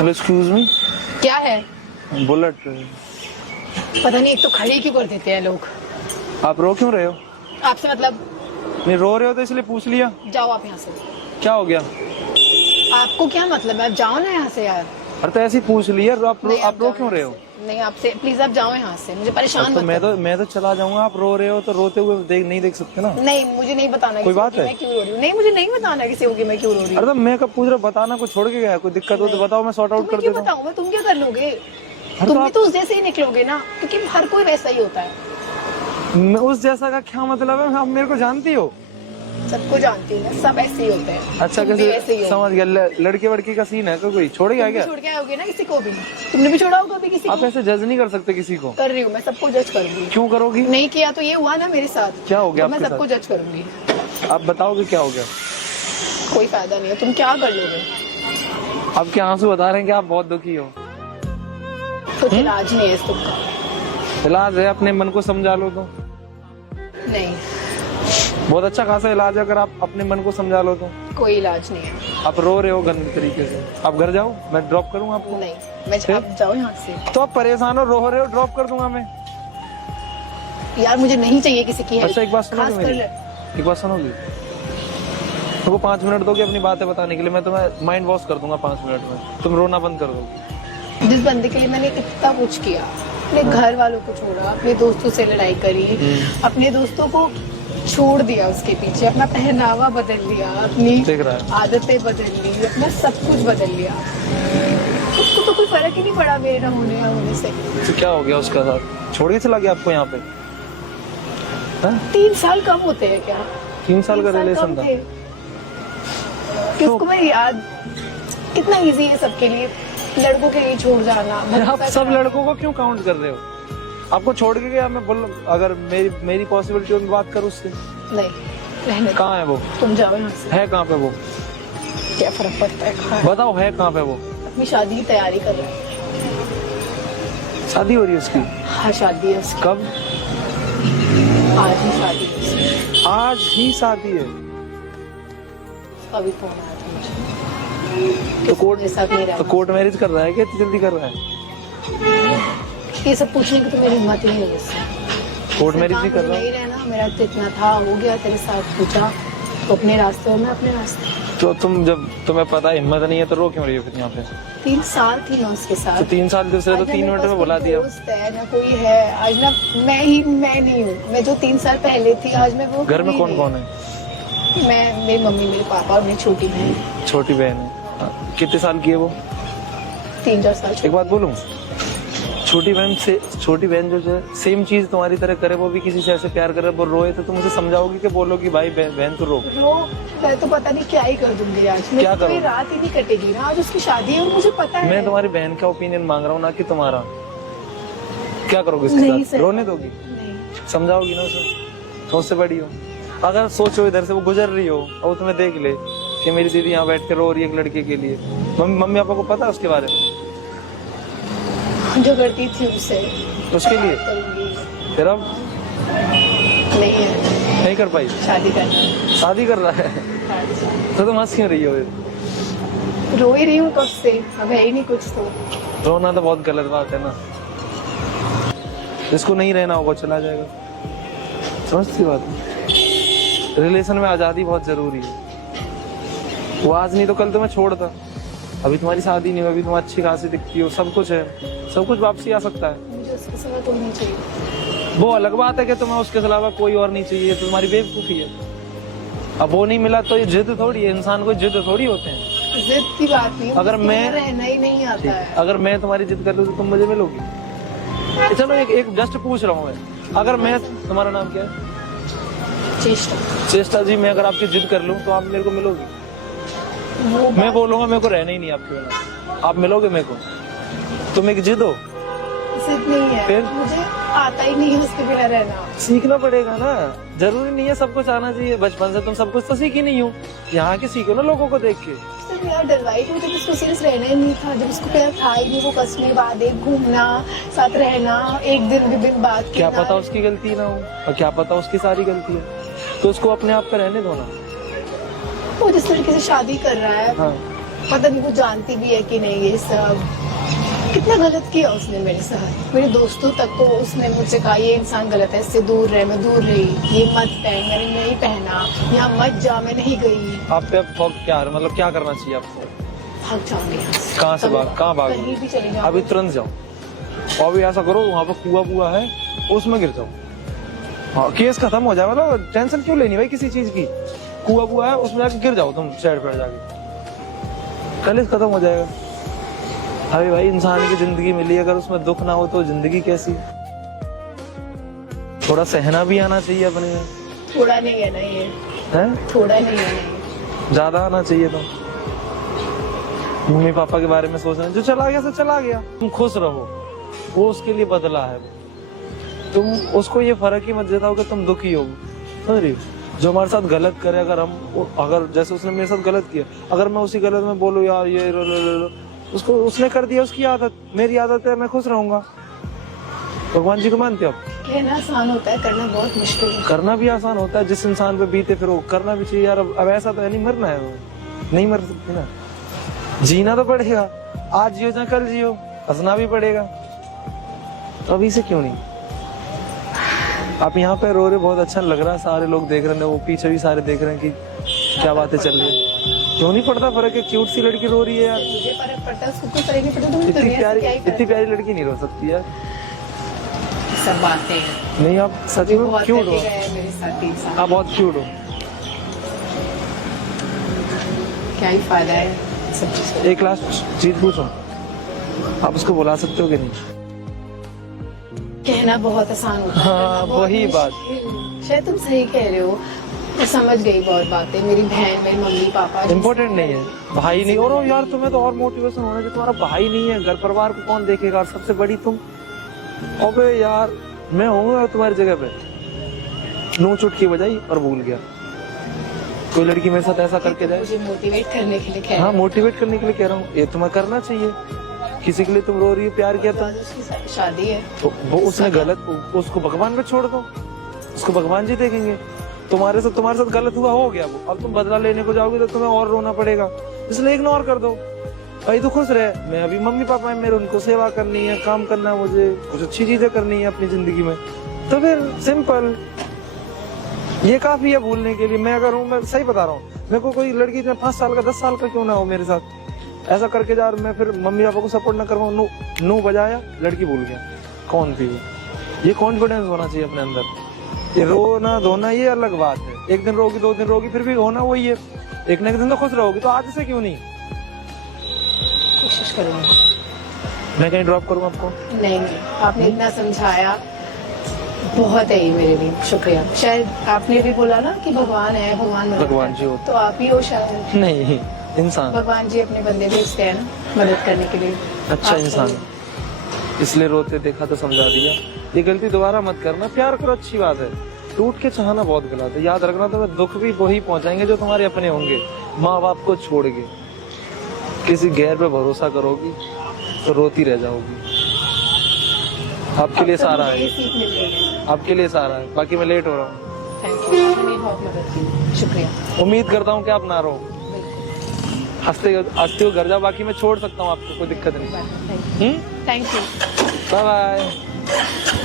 Hello excuse me. क्या है? Bullet. पता नहीं, एक तो खड़े क्यों कर देते हैं लोग। आप रो क्यों रहे हो? आपसे मतलब? नहीं रो रहे हो तो इसलिए पूछ लिया। जाओ आप यहाँ से। क्या हो गया? आपको क्या मतलब है? आप जाओ ना यहाँ से यार। अरे तो ऐसे ही पूछ लिया। आप नहीं, रो जाओ क्यों यहाँ रहे हो? से। नहीं, आपसे प्लीज आप जाओ यहाँ से, मुझे परेशान तो मत करो। मैं तो चला जाऊंगा। आप रो रहे हो तो रोते हुए नहीं देख सकते ना। नहीं, मुझे नहीं बताना कोई किसी बात को कि है? मैं क्यों रो रही हूँ। नहीं, मुझे नहीं बताना किसी को कि मैं क्यों रो रही अरे हूँ। तो मैं कब पूछ रहा हूँ? बताना। कुछ छोड़ के गया? कोई दिक्कत हो तो नहीं। बताओ, मैं सॉर्ट आउट तुम्हें कर क्यों देता हूँ। बताऊँ मैं? तुम क्या कर लोगे? तो तुम भी आप- तो उस जैसे ही निकलोगे ना, क्योंकि हर कोई वैसा ही होता है। मैं उस जैसा का क्या मतलब है? आप मेरे को जानती हो। सबको जानती हूँ मैं, सब ऐसे ही होते हैं। अच्छा, तुम भी वैसे ही कैसे हो। समझ गया? लड़के वड़के का सीन है? कोई छोड़ गया तुम भी क्या? छोड़ के आओगे ना किसी को भी। तुमने भी छोड़ा होगा अभी किसी आप को। ऐसे जज नहीं कर सकते किसी को। कर रही हूँ मैं, सबको जज करूंगी। क्यों करोगी? नहीं किया तो ये हुआ ना मेरे साथ। क्या हो गया तो मैं आपके सबको जज करूंगी। आप बताओगे क्या हो गया? कोई फायदा नहीं है, तुम क्या कर लोगे? आपके आंसू बता रहे हैं कि आप बहुत दुखी हो। कुछ इलाज नहीं है इस तुमका। इलाज है, अपने मन को समझा लो तो। नहीं, बहुत अच्छा खासा इलाज है, अगर आप अपने मन को समझा लो तो। कोई इलाज नहीं है। आप रो रहे हो गंदे तरीके से। आप घर जाओ, मैं ड्रॉप करूंगा आपको। नहीं, मैं फिर? आप जाओ यहाँ से। तो आप परेशान हो, रो रहे हो, ड्रॉप कर दूंगा मैं। यार मुझे नहीं चाहिए किसी की हेल्प। अच्छा एक बात सुनोगे खास मेरी? कर एक बात सुनोगी? तुमको 5 मिनट दोगे अपनी बातें बताने के लिए? मैं तुम्हें माइंड वॉश कर दूंगा 5 मिनट में। तुम रोना बंद कर दोगे। जिस बंदे के लिए मैंने इतना कुछ किया, अपने घर वालों को छोड़ा, अपने दोस्तों से लड़ाई करी, अपने दोस्तों को छोड़ दिया उसके पीछे, अपना पहनावा बदल लिया, अपनी देख रहा है। आदतें बदल ली, अपना सब कुछ बदल लिया। उसको तो कोई फर्क ही नहीं पड़ा मेरे ना होने या होने से। तो क्या हो गया उसका साथ? छोड़ के चला गया आपको यहाँ पे? हाँ? 3 साल कम होते हैं क्या? 3 साल का 3 रिलेशन कम था। थे। किसको मैं याद, कितना इजी है सबके लिए, लड़कों के लिए छोड़ जाना। आप सब लड़कों को क्यों काउंट कर रहे हो? आपको छोड़ के गया, मैं बोल अगर मेरी पॉसिबिलिटी में बात करूँ उससे। नहीं, रहने दो। कहाँ है वो? तुम जाओ यहाँ से। है कहाँ पे वो? क्या फर्क पड़ता है? कहाँ है? बताओ है कहाँ पे वो? अपनी शादी की तैयारी कर रहा है। शादी हो रही है उसकी? हाँ, शादी है उसकी। कब? आज ही शादी है उसकी। आज ही शादी है? अभी फोन आया था मुझे। तो कोर्ट मेरे साथ नहीं तो रहना। कोर्ट मैरिज कर रहा है क्या? इतनी जल्दी कर रहा है? ये सब पूछने की तो मेरी हिम्मत ही नहीं है इससे। कोर्ट मैरिज नहीं कर मुझे रहा? नहीं रहना, मेरा तो इतना था, हो गया। तेरे साथ पूछा तो अपने रास्ते और मैं अपने रास्ते। तो तुम जब तुम्हें पता है हिम्मत नहीं है तो रो क्यों रही हो फिर यहाँ पे? 3 साल थी मैं उसके साथ। तो 3 साल दूसरे तो आज ना 3 मेरे मिनट पास में कोई बुला दिया। दोस्त है ना कोई है। आज ना मैं नहीं हूँ। मैं जो 3 साल पहले थी, आज मैं वो घर में नहीं कौन रही। कौन है? मैं, मेरी मम्मी, मेरे पापा और मेरी छोटी बहन। छोटी बहन है। हाँ, कितने साल की है वो? 3-4 साल। एक बात बोलूं, छोटी बहन जो है सेम चीज तुम्हारी तरह करे, वो भी किसी से ऐसे प्यार करे, वो रोए तो तुम उसे समझाओगी कि बोलोगी भाई बहन तू रो? मैं तो पता नहीं क्या ही कर दूंगी आज। क्या मेरी कोई करोगे? रात ही नहीं कटेगी ना। आज उसकी शादी है और मुझे पता है। मैं तुम्हारी बहन का ओपिनियन मांग रहा हूँ, ना कि तुम्हारा। क्या करोगे नहीं इसके साथ? सर। रोने दोगी? नहीं। समझाओगी ना उसे? तो उससे बड़ी हो। अगर सोचो इधर से वो गुजर रही हो और वो तुम्हें देख ले कि मेरी दीदी यहाँ बैठ के रो रही है एक लड़के के लिए, मम्मी पापा को पता है उसके बारे में? जो करती थी उससे उसके लिए करूंगी। फिर अब नहीं है, नहीं कर पाई? शादी करना है। शादी कर रहा है तो तुम हंस क्यों रही हो? रो ही रही हूँ कब से, अब है ही नहीं कुछ तो। रोना तो बहुत गलत बात है ना। जिसको नहीं रहना होगा चला जाएगा। समझती बात है? रिलेशन में आजादी बहुत जरूरी है। वो आज नहीं तो कल तुम्हें छोड़ता। अभी तुम्हारी शादी नहीं हुई, अभी तुम अच्छी खासी दिखती हो, सब कुछ है, सब कुछ वापसी आ सकता है। मुझे उसके सिवा कोई नहीं चाहिए। वो अलग बात है कि तुम्हें उसके अलावा कोई और नहीं चाहिए, तो तुम्हारी बेवकूफी है। अब वो नहीं मिला तो ये जिद थोड़ी है, इंसान को जिद थोड़ी होते हैं। जिद की बात नहीं, अगर मुझे मैं- रहना ही नहीं आता है। अगर मैं तुम्हारी जिद कर लूँ तो तुम मुझे मिलोगी? चलो एक जस्ट पूछ रहा हूँ मैं, अगर मैं, तुम्हारा नाम क्या है? चेष्टा जी, मैं अगर आपकी जिद कर लूँ तो आप मेरे को मिलोगी? मैं बोलूंगा मेरे को रहना ही नहीं आपके बिना, आप मिलोगे मेरे को? तुम एक जिद हो। जिद नहीं है, फिर? मुझे आता ही नहीं है उसके बिना रहना। सीखना पड़ेगा ना, जरूरी नहीं है सब कुछ आना चाहिए। बचपन से तुम सब कुछ तो सीखी नहीं हो, यहाँ के सीखो ना लोगों को देख के। उसने मेरा डरवाई थी, मुझे उसको सीरियस रहना ही नहीं था। जब उसको प्यार था ही नहीं, वो कसमें वादे, घूमना, साथ रहना, एक दिन विभिन्न बात क्या पता उसकी गलती ना हो, और क्या पता उसकी सारी गलती है, तो उसको अपने आप पे रहने दो ना। वो जिस लड़के से शादी कर रहा है, हाँ। पता नहीं वो जानती भी है कि नहीं ये सब। कितना गलत किया उसने मेरे साथ। मेरे दोस्तों तक को उसने मुझसे कहा ये इंसान गलत है, इससे दूर रहे। मैं दूर रही, ये मत पहन, मैंने नहीं पहना, यहाँ मत जा, मैं नहीं गई। आप पे अब थोक क्या मतलब क्या करना चाहिए आपको? भाग जाऊंगी यहाँ से। कहाँ से भाग, कहाँ भाग? कहीं भी चले जाओ। अभी तुरंत जाओ। और भी ऐसा करो, वहाँ पे कुआ है उसमें गिर जाओ। हाँ, केस खत्म हो जाएगा। मतलब टेंशन क्यों लेनी भाई किसी चीज की? कुआ है उसमें जाके गिर जाओ तुम, साइड पर जाके, कल खत्म हो जाएगा। अरे भाई इंसान की जिंदगी मिली, अगर उसमें दुख ना हो तो जिंदगी कैसी? थोड़ा सहना भी आना चाहिए अपने में। थोड़ा नहीं है ना ये, है थोड़ा नहीं है ना ये। ज्यादा आना चाहिए। तो मम्मी पापा के बारे में सोचना, जो चला गया सो चला गया, तुम खुश रहो, वो उसके लिए बदला है। तुम उसको ये फर्क ही मत जताओ कि तुम दुखी हो। समझ रही हो? जो हमारे साथ गलत करे, अगर जैसे उसने मेरे साथ गलत किया, अगर मैं उसी गलत में बोलूं यार ये उसको उसने कर दिया, उसकी आदत, मेरी आदत है, मैं खुश रहूंगा। भगवान जी को मानते हो? कहना आसान होता है, करना बहुत मुश्किल है। करना भी आसान होता है, जिस इंसान पे बीते फिर वो करना भी चाहिए यार। अब ऐसा तो है नहीं, मरना है वो, नहीं मर सकती ना, जीना तो पड़ेगा। आज जियो चाहे कल जियो, हंसना भी पड़ेगा। तो अभी से क्यों नहीं? आप यहाँ पे रो रहे, बहुत अच्छा लग रहा है, सारे लोग देख रहे हैं, वो पीछे भी सारे देख रहे हैं कि क्या बातें चल रही है। क्यों नहीं पड़ता फर्क? है क्यूट सी लड़की रो रही है यार। मुझे फर्क पड़ता है, उसको कोई फर्क नहीं पड़ता। तुम इतनी प्यारी लड़की नहीं रो सकती यार। सब बातें हैं। नहीं, आप सच में बहुत क्यूट हो। करके गए मेरे साथ ही साथ। आप बहुत क्यूट हो। क्या ही फायदा है सब चीज का। एक लास्ट चीज पूछो, आप उसको बुला सकते हो कि नहीं? कहना बहुत आसान होता है, हाँ, करना बहुत वही बात। मुश्किल। शायद तुम सही कह रहे हो। मैं समझ गई बहुत बातें। मेरी बहन, मेरे मम्मी पापा इम्पोर्टेंट नहीं है, भाई नहीं। और यार तुम्हें तो और मोटिवेशन होना चाहिए, तुम्हारा भाई नहीं है, घर परिवार को कौन देखेगा? और सबसे बड़ी तुम। अबे यार मैं हूँ तुम्हारी जगह पे, नो चुटकी बजाई और भूल गया। कोई लड़की मेरे साथ ऐसा करके जाए, मुझे मोटिवेट करने के लिए कह रहे हाँ हो। मोटिवेट करने के लिए कह रहा हूँ, ये तुम्हें करना चाहिए। किसी के लिए तुम रो रही हो, प्यार किया बाद उसकी शादी है। तो वो उसने गलत, उसको भगवान पे छोड़ दो, उसको भगवान जी देखेंगे। तुम्हारे साथ गलत हुआ, हो गया वो। अब तुम बदला लेने को जाओगे तो तुम्हें और रोना पड़ेगा, इसलिए इग्नोर कर दो भाई। तो खुश रहे। मैं अभी मम्मी पापा है मेरे, उनको सेवा करनी है, काम करना है, मुझे कुछ अच्छी चीजें करनी है अपनी जिंदगी में। तो फिर सिंपल, ये काफी है भूलने के लिए। मैं अगर हूँ, मैं सही बता रहा हूँ, मेरे को कोई लड़की 5 साल का 10 साल का क्यों ना हो मेरे साथ ऐसा करके जा, मैं फिर मम्मी पापा को सपोर्ट ना करवाऊँ। नो बजाया, लड़की भूल गया, कौन थी वो? ये कॉन्फिडेंस होना चाहिए अपने अंदर। ये रोना धोना ये अलग बात है, एक दिन रोगी 2 दिन रोगी, फिर भी होना वही है। एक ना एक दिन तो खुश रहोगी, तो आज से क्यों नहीं? कोशिश करूंगी। मैं कहीं ड्रॉप करूँ आपको? नहीं, आपने इतना समझाया, बहुत है ये मेरे लिए। शुक्रिया। शायद आपने भी बोला ना कि भगवान है, भगवान जी हो, तो आप ही हो शायद। नहीं इंसान। भगवान जी अपने बंदे भेजते हैं ना मदद करने के लिए। अच्छा इंसान, इसलिए रोते देखा तो समझा दिया। ये गलती दोबारा मत करना, प्यार करो, अच्छी बात है। टूट के चाहना बहुत गलत है, याद रखना। तुम्हें दुख भी वही पहुंचाएंगे जो तुम्हारे अपने होंगे। माँ बाप को छोड़ के किसी गैर पे भरोसा करोगी तो रोती रह जाओगी। आपके लिए सारा है, आपके लिए सारा है। बाकी मैं लेट हो रहा हूँ। थैंक यू, आपने बहुत मदद की, शुक्रिया। उम्मीद करता हूँ कि आप ना रहो, हंसते हो घर जाओ। बाकी मैं छोड़ सकता हूँ आपको, कोई दिक्कत नहीं। Thank you. Bye bye.